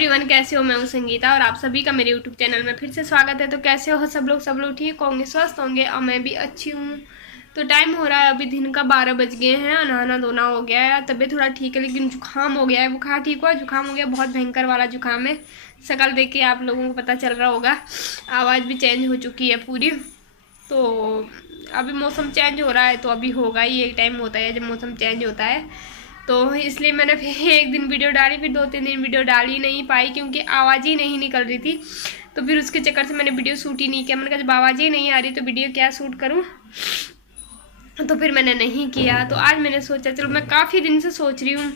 Everyone, कैसे हो? मैं हूँ संगीता और आप सभी का मेरे यूट्यूब चैनल में फिर से स्वागत है। तो कैसे हो सब लोग ठीक होंगे, स्वस्थ होंगे और मैं भी अच्छी हूँ। तो टाइम हो रहा है अभी दिन का 12 बज गए हैं। नहाना धोना हो गया है, तबीयत थोड़ा ठीक है लेकिन जुकाम हो गया है। बुखार ठीक हुआ, जुकाम हो गया, बहुत भयंकर वाला जुकाम है। शक्ल देख के आप लोगों को पता चल रहा होगा, आवाज़ भी चेंज हो चुकी है पूरी। तो अभी मौसम चेंज हो रहा है तो अभी होगा ही, एक टाइम होता है जब मौसम चेंज होता है। तो इसलिए मैंने फिर एक दिन वीडियो डाली, फिर 2-3 दिन वीडियो डाल ही नहीं पाई क्योंकि आवाज़ ही नहीं निकल रही थी। तो फिर उसके चक्कर से मैंने वीडियो शूट ही नहीं किया। मैंने कहा जब आवाज़ ही नहीं आ रही तो वीडियो क्या शूट करूँ, तो फिर मैंने नहीं किया। तो आज मैंने सोचा चलो, मैं काफ़ी दिन से सोच रही हूँ,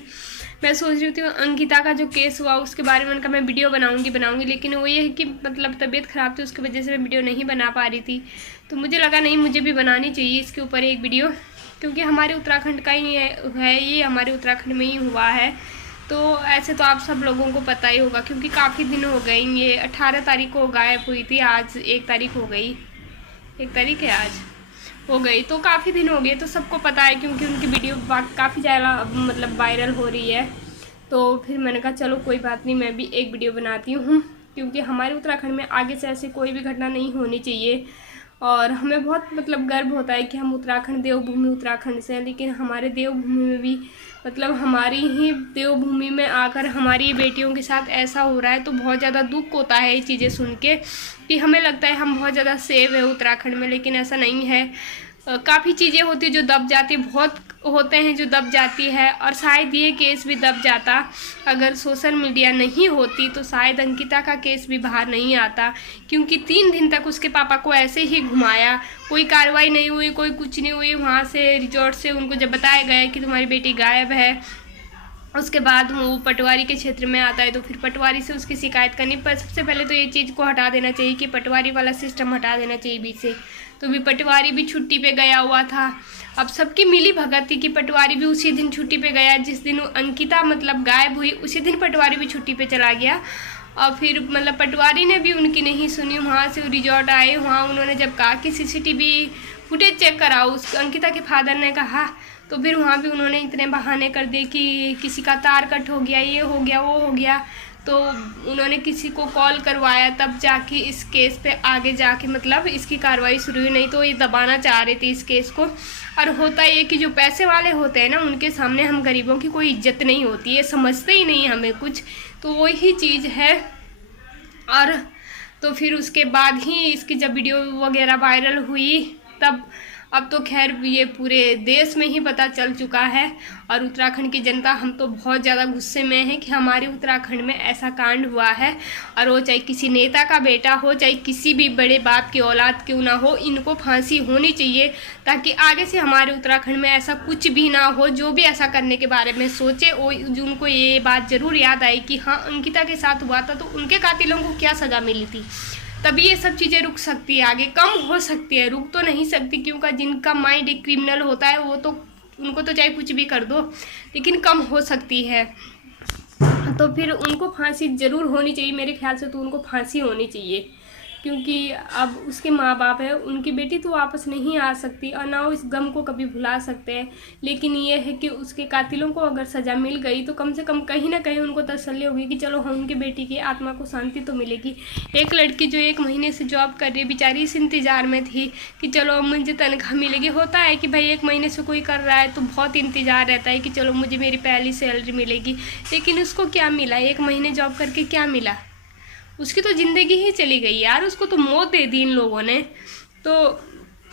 मैं सोच रही थी अंकिता का जो केस हुआ उसके बारे में उनका मैं वीडियो बनाऊंगी, लेकिन वो ये है कि मतलब तबीयत ख़राब थी, उसकी वजह से मैं वीडियो नहीं बना पा रही थी। तो मुझे लगा नहीं, मुझे भी बनानी चाहिए इसके ऊपर एक वीडियो, क्योंकि हमारे उत्तराखंड का ही है ये, हमारे उत्तराखंड में ही हुआ है। तो ऐसे तो आप सब लोगों को पता ही होगा क्योंकि काफ़ी दिन हो गए। ये 18 तारीख को गायब हुई थी, आज 1 तारीख हो गई, 1 तारीख है आज हो गई, तो काफ़ी दिन हो गए। तो सबको पता है क्योंकि उनकी वीडियो काफ़ी ज़्यादा मतलब वायरल हो रही है। तो फिर मैंने कहा चलो कोई बात नहीं, मैं भी एक वीडियो बनाती हूँ, क्योंकि हमारे उत्तराखंड में आगे से ऐसी कोई भी घटना नहीं होनी चाहिए। और हमें बहुत मतलब गर्व होता है कि हम उत्तराखंड, देवभूमि उत्तराखंड से हैं, लेकिन हमारे देवभूमि में भी मतलब हमारी ही देवभूमि में आकर हमारी बेटियों के साथ ऐसा हो रहा है तो बहुत ज़्यादा दुख होता है ये चीज़ें सुन के, कि हमें लगता है हम बहुत ज़्यादा सेव है उत्तराखंड में, लेकिन ऐसा नहीं है। काफ़ी चीज़ें होती है जो दब जाती, बहुत होते हैं जो दब जाती है, और शायद ये केस भी दब जाता अगर सोशल मीडिया नहीं होती, तो शायद अंकिता का केस भी बाहर नहीं आता। क्योंकि 3 दिन तक उसके पापा को ऐसे ही घुमाया, कोई कार्रवाई नहीं हुई, कोई कुछ नहीं हुई। वहाँ से रिजॉर्ट से उनको जब बताया गया कि तुम्हारी बेटी गायब है, उसके बाद वो पटवारी के क्षेत्र में आता है, तो फिर पटवारी से उसकी शिकायत करनी। पर सबसे पहले तो ये चीज़ को हटा देना चाहिए कि पटवारी वाला सिस्टम हटा देना चाहिए बीच से। तो भी पटवारी भी छुट्टी पे गया हुआ था। अब सबकी मिली भगत थी कि पटवारी भी उसी दिन छुट्टी पे गया, जिस दिन अंकिता मतलब गायब हुई उसी दिन पटवारी भी छुट्टी पे चला गया। और फिर मतलब पटवारी ने भी उनकी नहीं सुनी। वहाँ से रिजॉर्ट आए, वहाँ उन्होंने जब कहा कि CCTV फुटेज चेक कराओ, उस अंकिता के फादर ने कहा, तो फिर वहाँ भी उन्होंने इतने बहाने कर दिए कि किसी का तार कट हो गया, ये हो गया, वो हो गया। तो उन्होंने किसी को कॉल करवाया, तब जाके इस केस पे आगे जाके मतलब इसकी कार्रवाई शुरू हुई, नहीं तो ये दबाना चाह रहे थे इस केस को। और होता ये कि जो पैसे वाले होते हैं ना, उनके सामने हम गरीबों की कोई इज्जत नहीं होती है, समझते ही नहीं हमें कुछ। तो वही चीज़ है। और तो फिर उसके बाद ही इसकी जब वीडियो वगैरह वायरल हुई, तब अब तो खैर ये पूरे देश में ही पता चल चुका है। और उत्तराखंड की जनता, हम तो बहुत ज़्यादा गुस्से में हैं कि हमारे उत्तराखंड में ऐसा कांड हुआ है। और वो चाहे किसी नेता का बेटा हो, चाहे किसी भी बड़े बाप की औलाद क्यों ना हो, इनको फांसी होनी चाहिए, ताकि आगे से हमारे उत्तराखंड में ऐसा कुछ भी ना हो। जो भी ऐसा करने के बारे में सोचे, वो उनको ये बात ज़रूर याद आई कि हाँ, अंकिता के साथ हुआ था तो उनके कातिलों को क्या सज़ा मिली थी, तभी ये सब चीज़ें रुक सकती है, आगे कम हो सकती है, रुक तो नहीं सकती। क्योंकि जिनका माइंड एक क्रिमिनल होता है, वो तो उनको तो चाहे कुछ भी कर दो, लेकिन कम हो सकती है। तो फिर उनको फांसी ज़रूर होनी चाहिए, मेरे ख्याल से तो उनको फांसी होनी चाहिए। क्योंकि अब उसके माँ बाप है, उनकी बेटी तो वापस नहीं आ सकती और ना वो इस गम को कभी भुला सकते हैं। लेकिन ये है कि उसके कातिलों को अगर सज़ा मिल गई तो कम से कम कहीं ना कहीं उनको तसल्ली होगी कि चलो, हम उनकी बेटी की आत्मा को शांति तो मिलेगी। एक लड़की जो 1 महीने से जॉब कर रही है, बेचारी इस इंतज़ार में थी कि चलो मुझे तनख्वाह मिलेगी। होता है कि भाई 1 महीने से कोई कर रहा है तो बहुत इंतज़ार रहता है कि चलो मुझे मेरी पहली सैलरी मिलेगी, लेकिन उसको क्या मिला? 1 महीने जॉब करके क्या मिला? उसकी तो ज़िंदगी ही चली गई यार, उसको तो मौत दे दी इन लोगों ने। तो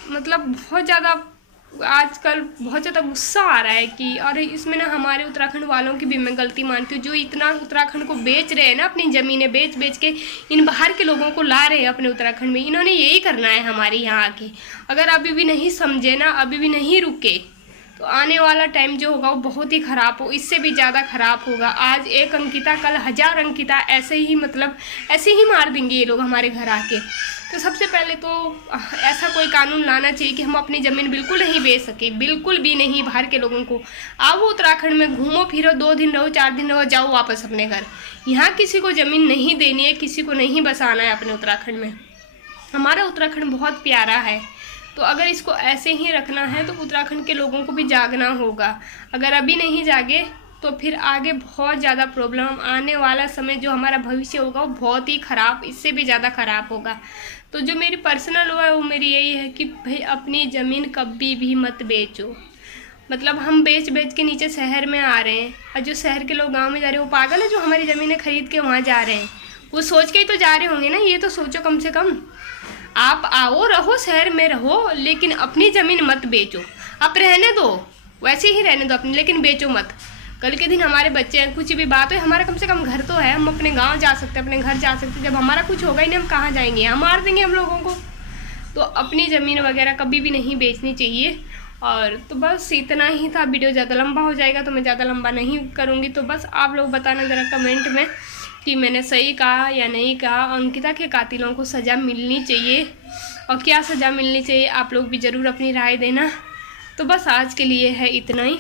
मतलब बहुत ज़्यादा आजकल बहुत ज़्यादा गुस्सा आ रहा है कि, और इसमें ना हमारे उत्तराखंड वालों की भी मैं गलती मानती हूँ, जो इतना उत्तराखंड को बेच रहे हैं ना, अपनी ज़मीनें बेच बेच के इन बाहर के लोगों को ला रहे हैं अपने उत्तराखंड में। इन्होंने यही करना है हमारे यहाँ आके। अगर अभी भी नहीं समझे ना, अभी भी नहीं रुके, तो आने वाला टाइम जो होगा वो बहुत ही ख़राब हो, इससे भी ज़्यादा ख़राब होगा। आज एक अंकिता, कल 1000 अंकिता, ऐसे ही मतलब ऐसे ही मार देंगे ये लोग हमारे घर आके। तो सबसे पहले तो ऐसा कोई कानून लाना चाहिए कि हम अपनी ज़मीन बिल्कुल नहीं बेच सके, बिल्कुल भी नहीं। बाहर के लोगों को आओ उत्तराखंड में, घूमो फिरो, 2 दिन रहो, 4 दिन रहो, जाओ वापस अपने घर। यहाँ किसी को ज़मीन नहीं देनी है, किसी को नहीं बसाना है अपने उत्तराखंड में। हमारा उत्तराखंड बहुत प्यारा है। तो अगर इसको ऐसे ही रखना है तो उत्तराखंड के लोगों को भी जागना होगा। अगर अभी नहीं जागे तो फिर आगे बहुत ज़्यादा प्रॉब्लम, आने वाला समय जो हमारा भविष्य होगा वो बहुत ही ख़राब, इससे भी ज़्यादा ख़राब होगा। तो जो मेरी पर्सनल वो मेरी यही है कि भाई अपनी ज़मीन कभी भी मत बेचो। मतलब हम बेच बेच के नीचे शहर में आ रहे हैं, और जो शहर के लोग गांव में जा रहे हैं वो पागल है जो हमारी ज़मीनें खरीद के वहाँ जा रहे हैं। वो सोच के ही तो जा रहे होंगे ना, ये तो सोचो कम से कम। आप आओ, रहो, शहर में रहो, लेकिन अपनी ज़मीन मत बेचो। आप रहने दो, वैसे ही रहने दो अपनी, लेकिन बेचो मत। कल के दिन हमारे बच्चे हैं, कुछ भी बात हो, हमारा कम से कम घर तो है, हम अपने गांव जा सकते हैं, अपने घर जा सकते हैं। जब हमारा कुछ होगा ही नहीं, हम कहाँ जाएंगे, हम मार देंगे हम लोगों को। तो अपनी ज़मीन वगैरह कभी भी नहीं बेचनी चाहिए। और तो बस इतना ही था। वीडियो ज़्यादा लंबा हो जाएगा तो मैं ज़्यादा लंबा नहीं करूँगी। तो बस आप लोग बताना ज़रा कमेंट में कि मैंने सही कहा या नहीं कहा। अंकिता के कातिलों को सज़ा मिलनी चाहिए, और क्या सज़ा मिलनी चाहिए आप लोग भी ज़रूर अपनी राय देना। तो बस आज के लिए है इतना ही।